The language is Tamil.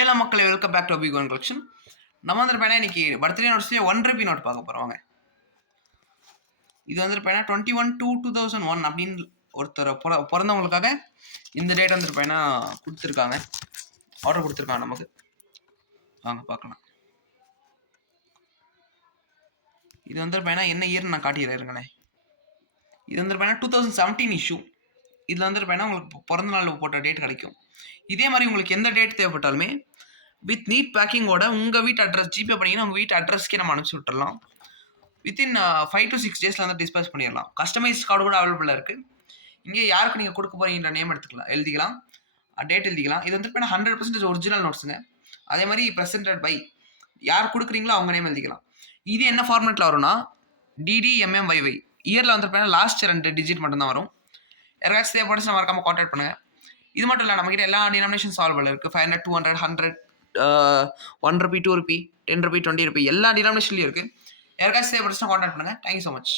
ஹேலோ மக்களை welcome back to pick one collection. நம்ம வந்துருப்பேனா இன்னைக்கு பர்த்டே நோட்ஸ்லேயே 1 ரூபி நோட் பார்க்க போகிறோம். வாங்க. இது வந்துருப்பேனா 21/2/2001 அப்படின்னு ஒருத்தர் பிறந்தவங்களுக்காக இந்த டேட் வந்துருப்பேனா கொடுத்துருக்காங்க, ஆர்டர் கொடுத்துருக்காங்க நமக்கு. வாங்க பார்க்கலாம். இது வந்துருப்பேனா என்ன இயர்னு நான் காட்டிடுறேன். இது வந்துருப்பேனா 2017 இஷ்யூ. இதில் வந்துருப்பேனா உங்களுக்கு பிறந்த நாள் போட்ட டேட் கிடைக்கும். இதே மாதிரி உங்களுக்கு எந்த டேட் தேவைப்பட்டாலுமே வித் நீட் பேக்கிங்கோட உங்கள் வீட்டு அட்ரஸ் ஜிபே பண்ணிங்கன்னா உங்கள் வீட்டு அட்ரஸ்க்கே நம்ம அனுப்பிச்சி விட்டுறலாம். வித்தின் 5 to 6 டேஸில் வந்து டிஸ்பேச் பண்ணிடலாம். கஸ்டமைஸ் கார்டு கூட அவைலபிளாக இருக்குது. இங்கே யாருக்கு நீங்கள் கொடுக்க போகிறீங்கிற நேம் எழுதிக்கலாம், டேட் எழுதிக்கலாம். இது வந்து 100% ஒரிஜினல் நோட்ஸுங்க. அதே மாதிரி ப்ரெசென்டட் பை யார் கொடுக்குறீங்களோ அவங்க நேம் எழுதிக்கலாம். இது என்ன ஃபார்மேட்டில் வரும்னா DDMMYY இயரில் வந்து லாஸ்ட் 2 டிஜிட் மட்டும்தான் வரும். யாராச்சும் தேவைப்பட்டு மறக்காமல் கான்டாக்ட் பண்ணுங்கள். இது மட்டும் இல்லை, நம்மகிட்ட எல்லா டினாமினேஷன் சால்வ் இருக்குது. 500, 200, 100, 1 ரூபி, 2 ரூபி, 10 ரூபி, 20 ரூபி எல்லா டினாமினேஷன்லையும் இருக்குது. யாருக்காச்சும் தேவைப்பட்டுச்சுன்னா கான்டாக்ட் பண்ணுங்கள். Thank you so much.